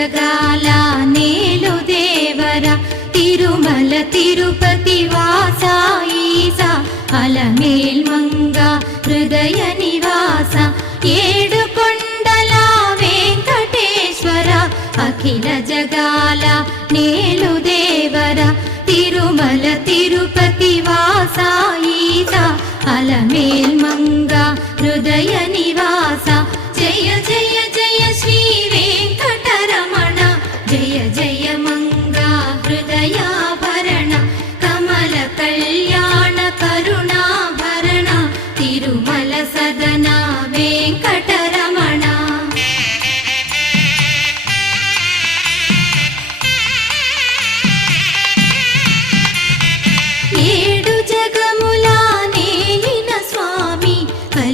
జగాల నేలు దేవర తిరుమల తిరుపతి వాస ఈస అలమేల్ మంగ హృదయ నివాస ఏడు కొండల వెంకటేశ్వర అఖిల జగాల నేలు దేవర తిరుమల తిరుపతి వాస ఈస అలమేల్ మంగ హృదయ